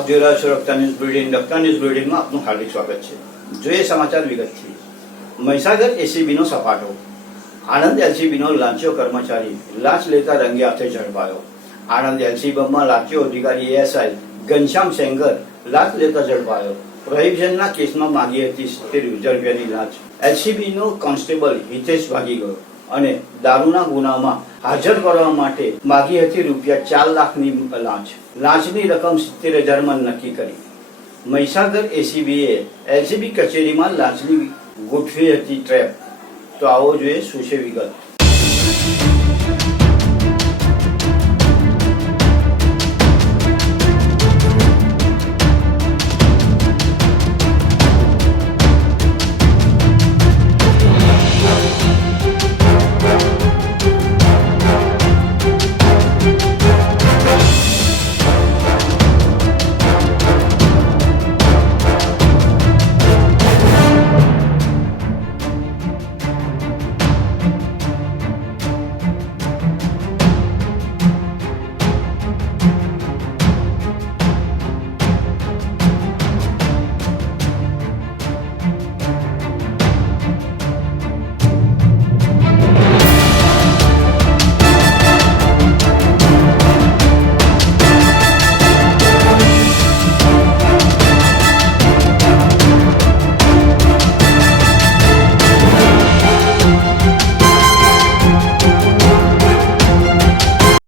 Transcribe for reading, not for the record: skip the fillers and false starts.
આપ જોઈ રહ્યા છો રફતા ન્યૂઝ બુલેટિન. રફતા ન્યૂઝ બુલેટિનમાં આપનું હાર્દિક સ્વાગત છે. જોઈએ સમાચાર વિગતથી. મહીસાગર એસીબીનો સપાટો. આણંદ એલસીબીનો લાંચિયો કર્મચારી લાંચ લેતા રંગે હાથે ઝડપાયો. આણંદ એલસીબીમાં લાંચિયો અધિકારી એએસઆઈ ઘનશ્યામ સેંગર લાંચ લેતા ઝડપાયો. પ્રોહિબિશનના કેસમાં માંગી હતી 70,000 રૂપિયાની લાંચ. એલસીબીનો કોન્સ્ટેબલ હિતેશ ભાગી ગયો અને દારૂના ગુનામાં હાજર કરવા માટે માગી હતી રૂપિયા 4 લાખની લાંચ. લાંચની રકમ 70,000 માં નક્કી કરી. મહીસાગર એસીબીએ એલસીબી કચેરીમાં લાંચની ગોઠવી હતી ટ્રેપ. તો આવો જોઈએ શું છે વિગત.